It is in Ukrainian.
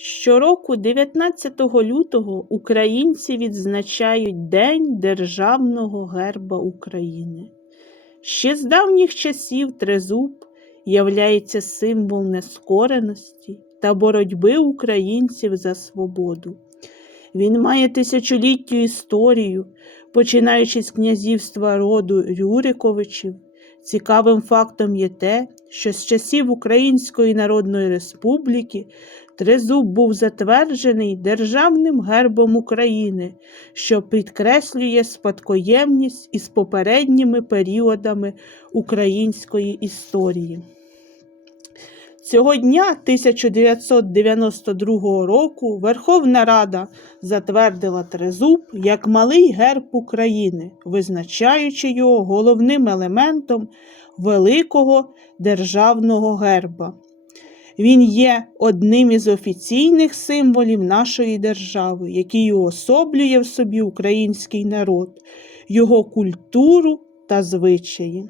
Щороку, 19 лютого, українці відзначають День Державного герба України. Ще з давніх часів тризуб являється символ нескореності та боротьби українців за свободу. Він має тисячоліттю історію, починаючи з князівства роду Рюриковичів. Цікавим фактом є те, що з часів Української Народної Республіки Тризуб був затверджений Державним гербом України, що підкреслює спадкоємність із попередніми періодами української історії. Цього дня 1992 року Верховна Рада затвердила тризуб як малий герб України, визначаючи його головним елементом великого державного герба. Він є одним із офіційних символів нашої держави, який уособлює в собі український народ, його культуру та звичаї.